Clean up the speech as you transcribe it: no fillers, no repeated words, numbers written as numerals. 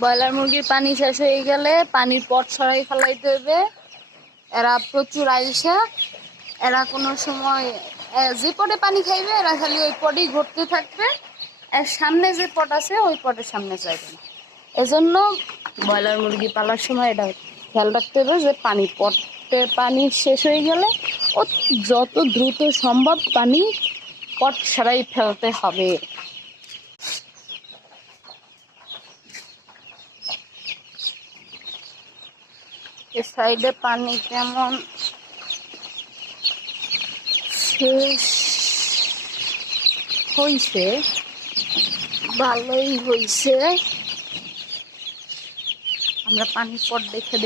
Broiler মুরগির পানি শেষ হয়ে গেলে পানির পট ছড়াই ফেলাইতে হবে। এরা প্রচুর আইসা, এরা কোনো সময় যে পটে পানি খাইবে এরা খালি ওই পটেই ঘুরতে থাকবে, এর সামনে যে পট আছে ওই পটের সামনে যাইবে না। এজন্য ব্রয়লার মুরগি পালার সময় এটা খেয়াল রাখতে হবে যে পটে পানি শেষ হয়ে গেলে ও যত দ্রুত সম্ভব পানি পট ছাড়াই ফেলতে হবে। এ সাইডে পানি কেমন শেষ হইছে, ভালোই হইছে। আমরা পানির পট দেখে